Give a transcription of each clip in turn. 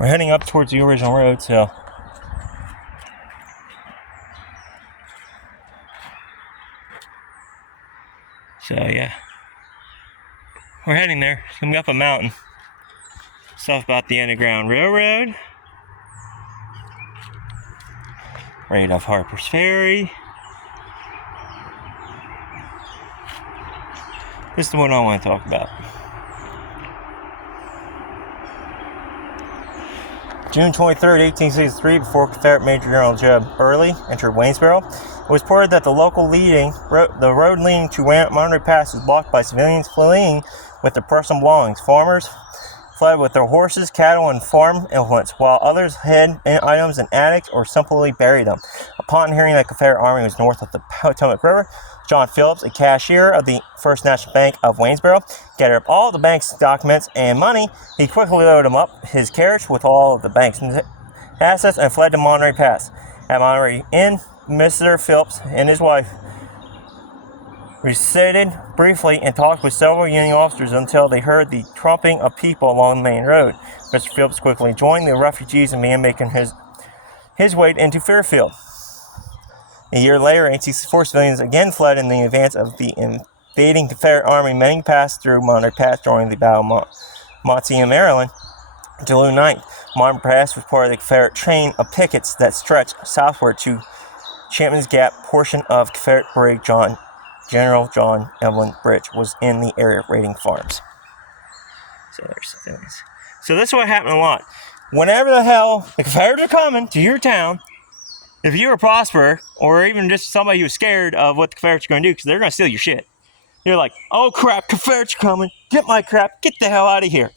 We're heading up towards the original road, so yeah. We're heading there. It's coming up a mountain. Stuff about the Underground Railroad. Right off Harper's Ferry. This is the one I want to talk about. June 23rd, 1863, before Confederate Major General Jeb Early entered Waynesboro, it was reported that the road leading to Monterey Pass was blocked by civilians fleeing with their personal belongings. Farmers fled with their horses, cattle, and farm implements, while others hid items in attics or simply buried them. Upon hearing that the Confederate Army was north of the Potomac River, John Phillips, a cashier of the First National Bank of Waynesboro, gathered up all the bank's documents and money. He quickly loaded up his carriage with all of the bank's assets and fled to Monterey Pass. At Monterey Inn, Mr. Phillips and his wife resided briefly and talked with several Union officers until they heard the tromping of people along the main road. Mr. Phillips quickly joined the refugees and began making his way into Fairfield. A year later, 1864, civilians again fled in the advance of the invading Confederate Army. Many passed through Monterey Pass during the Battle of Montgomery, Maryland. July 9th, Monterey Pass was part of the Confederate chain of pickets that stretched southward to Champion's Gap. Portion of Confederate Brig General John Evelyn Bridge was in the area raiding farms. So there's things. So this is what happened a lot. Whenever the hell the Confederates are coming to your town, if you were prosper, or even just somebody who was scared of what the Confederates are going to do, because they're going to steal your shit. You're like, oh crap, Confederates are coming. Get my crap. Get the hell out of here.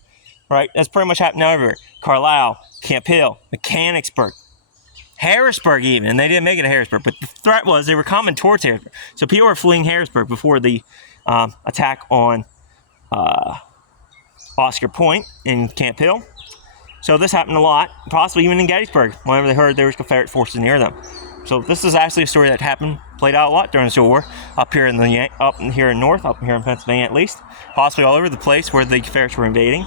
Right? That's pretty much happening everywhere. Carlisle, Camp Hill, Mechanicsburg, Harrisburg even. And they didn't make it to Harrisburg. But the threat was they were coming towards Harrisburg. So people were fleeing Harrisburg before the attack on Oscar Point in Camp Hill. So this happened a lot, possibly even in Gettysburg, whenever they heard there was Confederate forces near them. So this is actually a story that played out a lot during the Civil War, up here in north, up here in Pennsylvania at least, possibly all over the place where the Confederates were invading.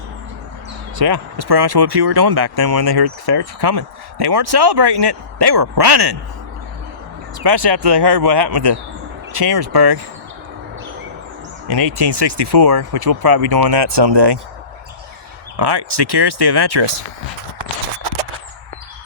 So yeah, that's pretty much what people were doing back then when they heard the Confederates were coming. They weren't celebrating it, they were running. Especially after they heard what happened with the Chambersburg in 1864, which we'll probably be doing that someday. All right, stay curious, stay adventurous.